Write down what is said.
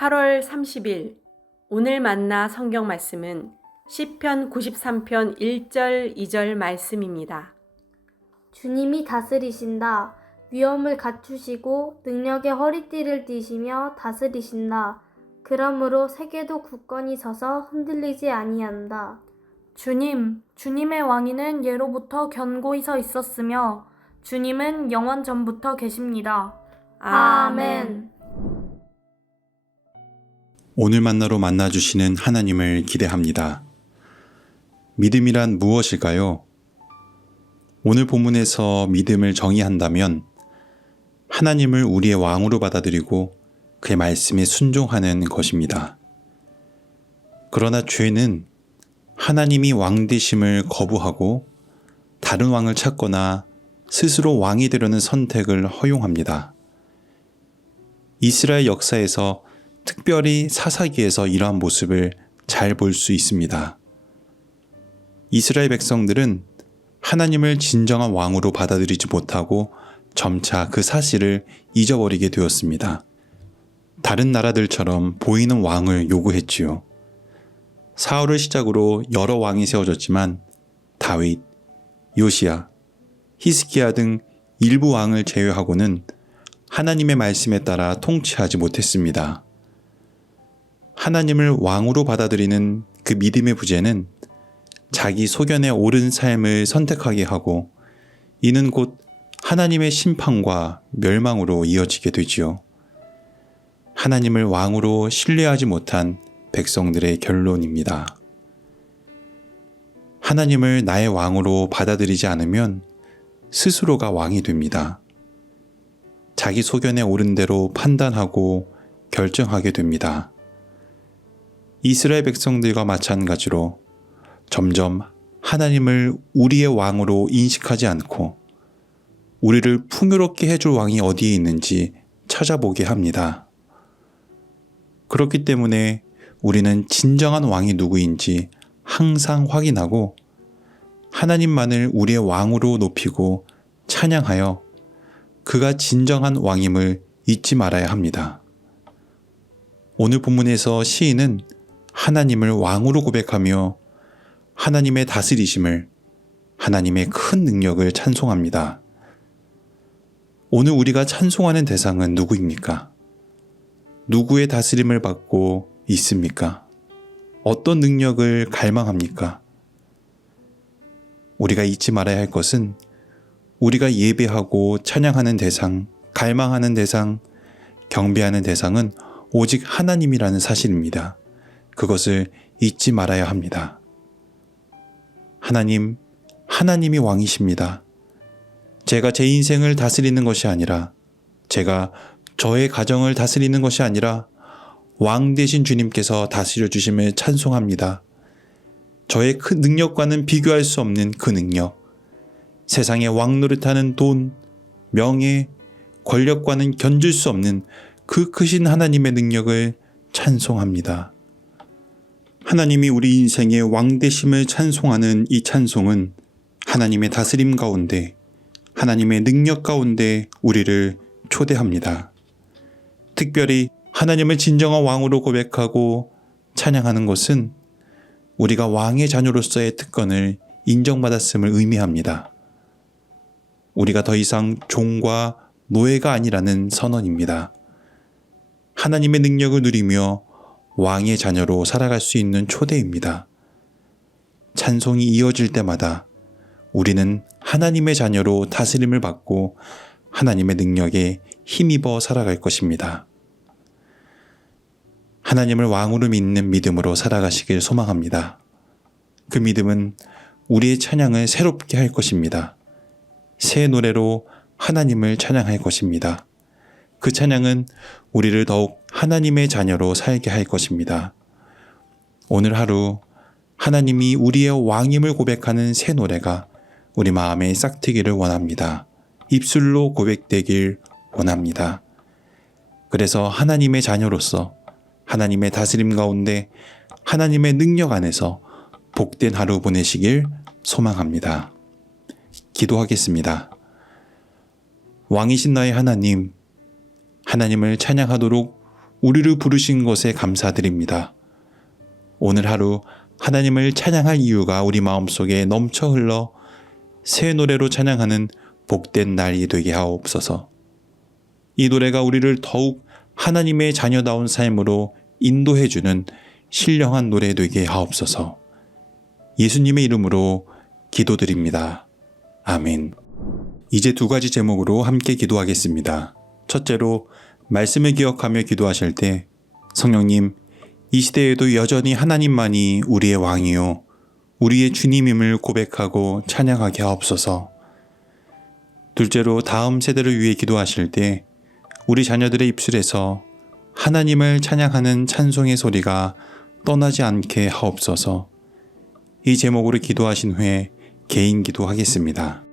8월 30일 오늘 만나 성경 말씀은 시편 93편 1절 2절 말씀입니다. 주님이 다스리신다. 위엄을 갖추시고 능력의 허리띠를 띠시며 다스리신다. 그러므로 세계도 굳건히 서서 흔들리지 아니한다. 주님의 왕위는 예로부터 견고히 서 있었으며 주님은 영원 전부터 계십니다. 아멘. 오늘 만나로 만나주시는 하나님을 기대합니다. 믿음이란 무엇일까요? 오늘 본문에서 믿음을 정의한다면 하나님을 우리의 왕으로 받아들이고 그의 말씀에 순종하는 것입니다. 그러나 죄는 하나님이 왕 되심을 거부하고 다른 왕을 찾거나 스스로 왕이 되려는 선택을 허용합니다. 이스라엘 역사에서 특별히 사사기에서 이러한 모습을 잘 볼 수 있습니다. 이스라엘 백성들은 하나님을 진정한 왕으로 받아들이지 못하고 점차 그 사실을 잊어버리게 되었습니다. 다른 나라들처럼 보이는 왕을 요구했지요. 사울을 시작으로 여러 왕이 세워졌지만 다윗, 요시야, 히스기야 등 일부 왕을 제외하고는 하나님의 말씀에 따라 통치하지 못했습니다. 하나님을 왕으로 받아들이는 그 믿음의 부재는 자기 소견에 옳은 삶을 선택하게 하고 이는 곧 하나님의 심판과 멸망으로 이어지게 되지요. 하나님을 왕으로 신뢰하지 못한 백성들의 결론입니다. 하나님을 나의 왕으로 받아들이지 않으면 스스로가 왕이 됩니다. 자기 소견에 옳은 대로 판단하고 결정하게 됩니다. 이스라엘 백성들과 마찬가지로 점점 하나님을 우리의 왕으로 인식하지 않고 우리를 풍요롭게 해줄 왕이 어디에 있는지 찾아보게 합니다. 그렇기 때문에 우리는 진정한 왕이 누구인지 항상 확인하고 하나님만을 우리의 왕으로 높이고 찬양하여 그가 진정한 왕임을 잊지 말아야 합니다. 오늘 본문에서 시인은 하나님을 왕으로 고백하며 하나님의 다스리심을, 하나님의 큰 능력을 찬송합니다. 오늘 우리가 찬송하는 대상은 누구입니까? 누구의 다스림을 받고 있습니까? 어떤 능력을 갈망합니까? 우리가 잊지 말아야 할 것은 우리가 예배하고 찬양하는 대상, 갈망하는 대상, 경배하는 대상은 오직 하나님이라는 사실입니다. 그것을 잊지 말아야 합니다. 하나님이 왕이십니다. 제가 제 인생을 다스리는 것이 아니라, 제가 저의 가정을 다스리는 것이 아니라 왕 되신 주님께서 다스려 주심을 찬송합니다. 저의 그 능력과는 비교할 수 없는 그 능력, 세상의 왕 노릇하는 돈, 명예, 권력과는 견줄 수 없는 그 크신 하나님의 능력을 찬송합니다. 하나님이 우리 인생의 왕 되심을 찬송하는 이 찬송은 하나님의 다스림 가운데, 하나님의 능력 가운데 우리를 초대합니다. 특별히 하나님을 진정한 왕으로 고백하고 찬양하는 것은 우리가 왕의 자녀로서의 특권을 인정받았음을 의미합니다. 우리가 더 이상 종과 노예가 아니라는 선언입니다. 하나님의 능력을 누리며 왕의 자녀로 살아갈 수 있는 초대입니다. 찬송이 이어질 때마다 우리는 하나님의 자녀로 다스림을 받고 하나님의 능력에 힘입어 살아갈 것입니다. 하나님을 왕으로 믿는 믿음으로 살아가시길 소망합니다. 그 믿음은 우리의 찬양을 새롭게 할 것입니다. 새 노래로 하나님을 찬양할 것입니다. 그 찬양은 우리를 더욱 하나님의 자녀로 살게 할 것입니다. 오늘 하루 하나님이 우리의 왕임을 고백하는 새 노래가 우리 마음에 싹트기를 원합니다. 입술로 고백되길 원합니다. 그래서 하나님의 자녀로서 하나님의 다스림 가운데 하나님의 능력 안에서 복된 하루 보내시길 소망합니다. 기도하겠습니다. 왕이신 나의 하나님, 하나님을 찬양하도록 우리를 부르신 것에 감사드립니다. 오늘 하루 하나님을 찬양할 이유가 우리 마음속에 넘쳐 흘러 새 노래로 찬양하는 복된 날이 되게 하옵소서. 이 노래가 우리를 더욱 하나님의 자녀다운 삶으로 인도해주는 신령한 노래 되게 하옵소서. 예수님의 이름으로 기도드립니다. 아멘. 이제 두 가지 제목으로 함께 기도하겠습니다. 첫째로 말씀을 기억하며 기도하실 때 성령님, 이 시대에도 여전히 하나님만이 우리의 왕이요 우리의 주님임을 고백하고 찬양하게 하옵소서. 둘째로 다음 세대를 위해 기도하실 때 우리 자녀들의 입술에서 하나님을 찬양하는 찬송의 소리가 떠나지 않게 하옵소서. 이 제목으로 기도하신 후에 개인 기도하겠습니다.